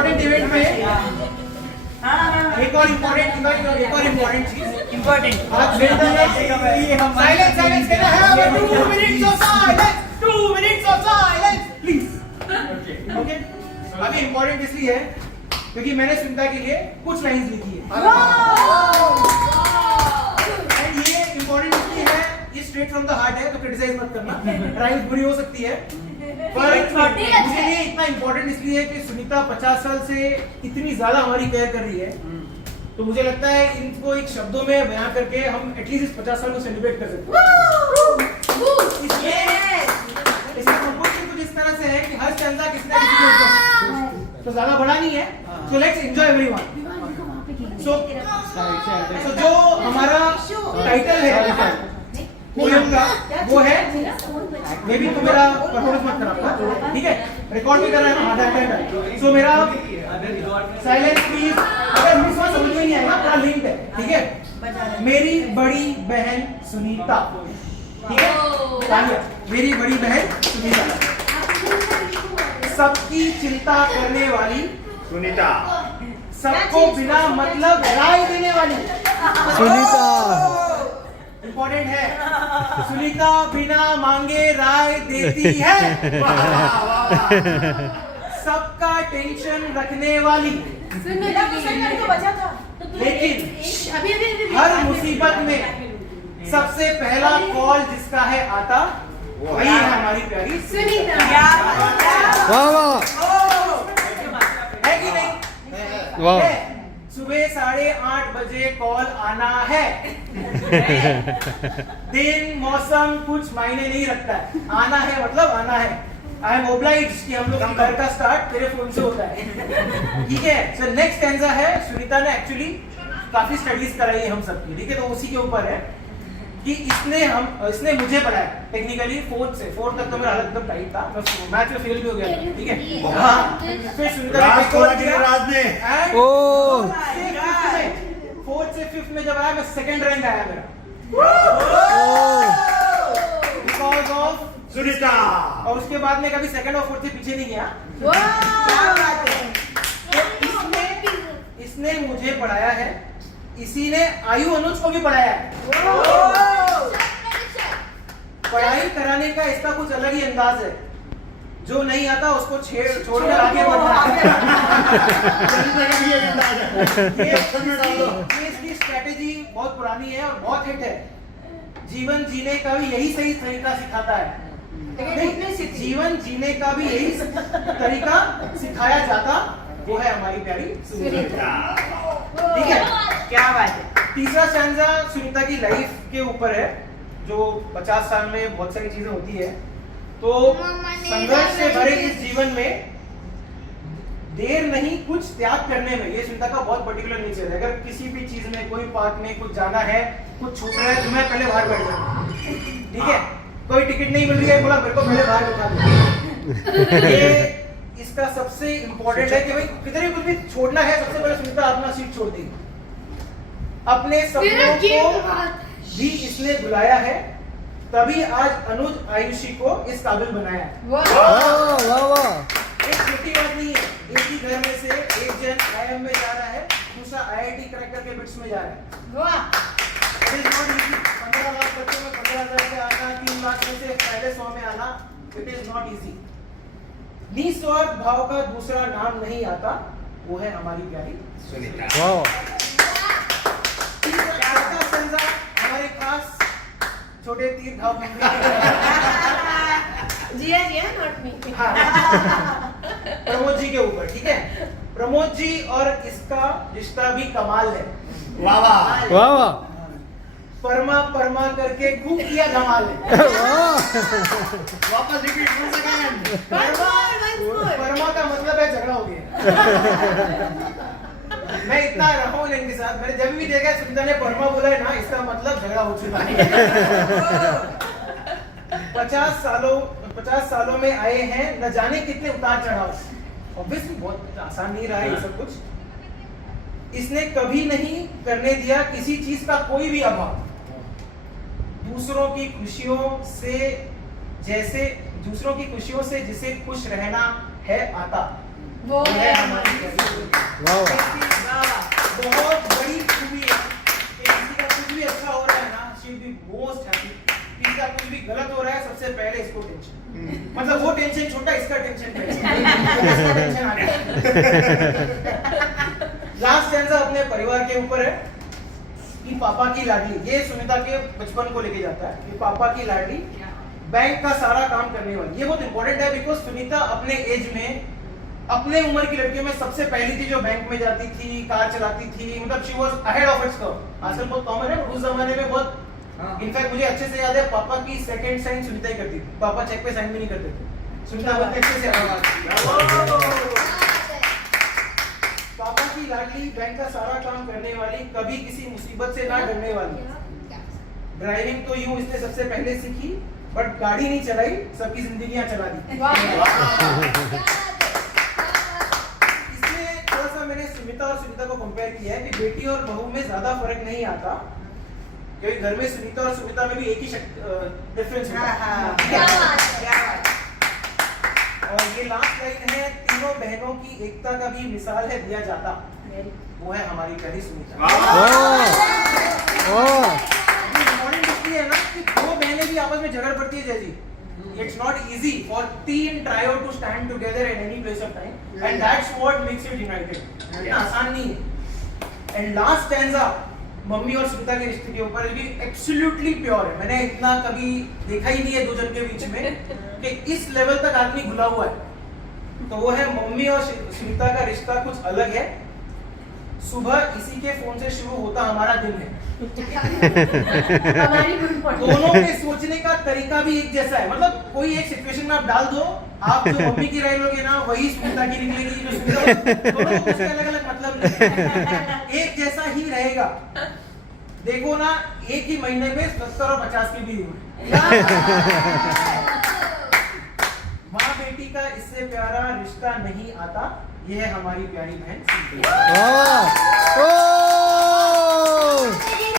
Important event में एक और इम्पोर्टेंट चीज इम्पोर्टेंट आज साइलेंस साइलेंस कहना है 2 minutes of silence 2 minutes of silence please okay अभी इम्पोर्टेंट इसलिए है क्योंकि मैंने सुनीता के लिए कुछ लाइंस लिखी है एंड ये इम्पोर्टेंट इसलिए है ये स्ट्रेट फ्रॉम द हार्ट है तो क्रिटिसाइज मत करना राइम्स बुरी हो सकती है पर मुझे ये इतना इम्पोर्टेंट इसलिए है कि सुनीता 50 साल से इतनी ज्यादा हमारी केयर कर रही है तो मुझे लगता है इनको एक शब्दों में बयां करके हम एटलीस्ट इस 50 साल को सेलिब्रेट कर सकते हैं इसका कंपोजिशन कुछ इस तरह से है कि हर स्टैंजा किसी ना किसी के ऊपर तो ज्यादा बड़ा नहीं है so let's enjoy everyone so जो हमारा टाइटल है पोएम का वो है मे बी तो मेरा परफॉर्मेंस मत करा ठीक है रिकॉर्ड भी कर रहा है ना आधा घंटा सो मेरा साइलेंस प्लीज अगर मिस हुआ समझ में नहीं आएगा पूरा लिंक है ठीक है मेरी बड़ी बहन सुनीता ठीक है मेरी बड़ी बहन सुनीता सबकी चिंता करने वाली सुनीता सबको बिना मतलब राय देने वाली सुनीता इम्पोर्टेंट है सुनीता बिना मांगे राय देती है सबका टेंशन रखने वाली लेकिन हर मुसीबत में सबसे पहला कॉल जिसका है आता वही है हमारी प्यारी सुनीता वाह वाह है कि नहीं वाह है। सुबह 8:30 बजे कॉल आना है दिन मौसम कुछ मायने नहीं रखता है आना है मतलब आना है आई एम ओब्लाइज्ड कि हम लोग घर का स्टार्ट तेरे फोन से होता है ठीक है सो नेक्स्ट स्टैंजा है सुनीता ने एक्चुअली काफी स्टडीज कराई है हम सबकी ठीक है तो उसी के ऊपर है कि इसने मुझे पढ़ाया टेक्निकली फोर्थ तक तो मेरा हालत एकदम टाइट था मैथ में फेल भी हो गया ठीक है हाँ फिर सुनीता ने खोला कि राज ने ओ फोर्थ से फिफ्थ में जब आया मैं सेकंड रैंक आया मेरा बिकॉज ऑफ सुनीता और उसके बाद में कभी सेकंड और फोर्थ से पीछे नहीं गया तो इसने मुझे पढ़ाया है इसी ने आयु अनुज को भी पढ़ाया है पढ़ाई कराने का इसका कुछ अलग ही अंदाज है जो नहीं आता उसको छोड़कर आगे बढ़ना ये इसकी स्ट्रेटेजी बहुत पुरानी है और बहुत हिट है जीवन जीने का भी यही सही तरीका सिखाता है जीवन जीने का भी यही तरीका सिखाया जाता वो है हमारी प्यारी सुनीता ठीक है क्या बात है तीसरा स्टैंजा सुनीता की लाइफ के ऊपर है जो 50 साल में बहुत सारी चीजें होती है तो संघर्ष से भरे इस जीवन में देर नहीं कुछ त्याग करने में ये सुनीता का बहुत पर्टिकुलर नेचर है अगर किसी भी चीज में कोई पार्क में कुछ जाना है कुछ छूट रहा है तो मैं पहले बाहर बैठ जाऊँ ठीक है कोई टिकट नहीं मिल रही है बोला मेरे को पहले बाहर बैठा दो ये इसका सबसे इम्पोर्टेंट है कि भाई किधर भी कुछ भी छोड़ना है सबसे पहले सुनीता अपना सीट छोड़ देगी अपने सपनों को भी इसने बुलाया है तभी आज अनुज आयुषी को इस काबिल बनाया है वाह वाह वाह एक छोटी बात नहीं है एक ही घर में से एक जन आईएम में जा रहा है दूसरा आईआईटी क्रैक करके बिट्स में जा रहा है it is not easy 15 lakh बच्चों में 15,000 से आना 3 लाख में से पहले 100 में आना इट इज नॉट इजी निस्वार्थ भाव का दूसरा नाम नहीं आता वो है हमारी प्यारी सुनीता वाह हमारे खास छोटे तीर धाव जिया नॉट मी प्रमोद जी के ऊपर ठीक है प्रमोद जी और इसका रिश्ता भी कमाल है वाह वाह वाह वाह परमा करके खूब किया धमाल है वापस रिपीट कर सकेंगे परमा का मतलब है झगड़ा हो गया मैं इतना रहा हूँ इनके साथ मैंने जब भी देखा सुनीता ने परमा बोला है ना इसका मतलब झगड़ा हो चुका है 50 सालों में आए हैं न जाने कितने उतार चढ़ाव ऑब्वियसली बहुत आसान नहीं रहा है ये सब कुछ इसने कभी नहीं करने दिया किसी चीज का कोई भी अभाव दूसरों की खुशियों से जिसे खुश रहना है आता वो है हमारी वाह वाह बहुत बड़ी खूबी है कि किसी का कुछ भी अच्छा हो रहा है ना, she will be most happy. किसी का कुछ भी गलत हो रहा है, सबसे पहले इसको टेंशन, मतलब वो टेंशन छोटा, इसका टेंशन पहले, इसका टेंशन आगे। लास्ट स्टैंजा अपने परिवार के ऊपर है कि पापा की लाडली, ये सुनीता के बचपन को लेके जाता है कि पापा की लाडली बैंक का सारा काम करने वाली। ये बहुत इंपॉर्टेंट है बिकॉज सुनीता अपने एज में, अपने उम्र की लड़कियों में सबसे पहली थी जो बैंक में जाती थी, कार चलाती थी, मतलब she was ahead of its curve. आजकल बहुत कॉमन है, उस जमाने में बहुत, इनफैक्ट मुझे अच्छे से याद है पापा की सेकंड साइन सुनीता ही करती थी, पापा चेक पे साइन भी नहीं करते थे, सुनीता बहुत अच्छे से पापा की लाडली, बैंक का सारा काम करने वाली, कभी किसी मुसीबत से ना डरने वाली। ड्राइविंग तो यूं इसने सबसे पहले सीखी, बट गाड़ी नहीं चलाई, सबकी जिंदगियां चला दी। इसमें थोड़ा सा मैंने सुनीता और सुनीता को कंपेयर किया है कि बेटी और बहू में ज्यादा फर्क नहीं आता, क्योंकि घर में सुनीता और सुनीता में भी एक ही डिफरेंस होता है। और ये लास्ट लाइन है, तीनों बहनों की एकता का भी मिसाल है दिया जाता, वो है हमारी प्यारी सुनीता। वाह वाह इम्पोर्टेंट इसलिए है ना कि दो बहनें भी आपस में झगड़ पड़ती है जैसी। It's not easy for teen trio to stand together at any place of time, and that's what makes it united. इतना आसान नहीं है। And last stanza मम्मी और सुनीता के रिश्ते के ऊपर भी एब्सोल्युटली प्योर है। मैंने इतना कभी देखा ही नहीं है दो जन के बीच में कि इस लेवल तक आदमी घुला हुआ है। तो वो है मम्मी और सुनीता का रिश्ता कुछ अलग है। सुबह इसी के फोन से शुरू होता हमारा दिन है। हमारी गुड मॉर्निंग। दोनों के सोचने का तरीका भी एक जैसा है, मतलब कोई एक सिचुएशन में आप डाल दो, आप जो मम्मी की राय लोगे ना वही सुनीता की निकलेगी, जो सुनीता, दोनों को कुछ अलग अलग मतलब नहीं, एक जैसा ही रहेगा। देखो ना, एक ही महीने में 70 और 50 की भी उम्र। माँ बेटी का इससे प्यारा रिश्ता नहीं आता, ये है हमारी प्यारी बहन। वाह वाह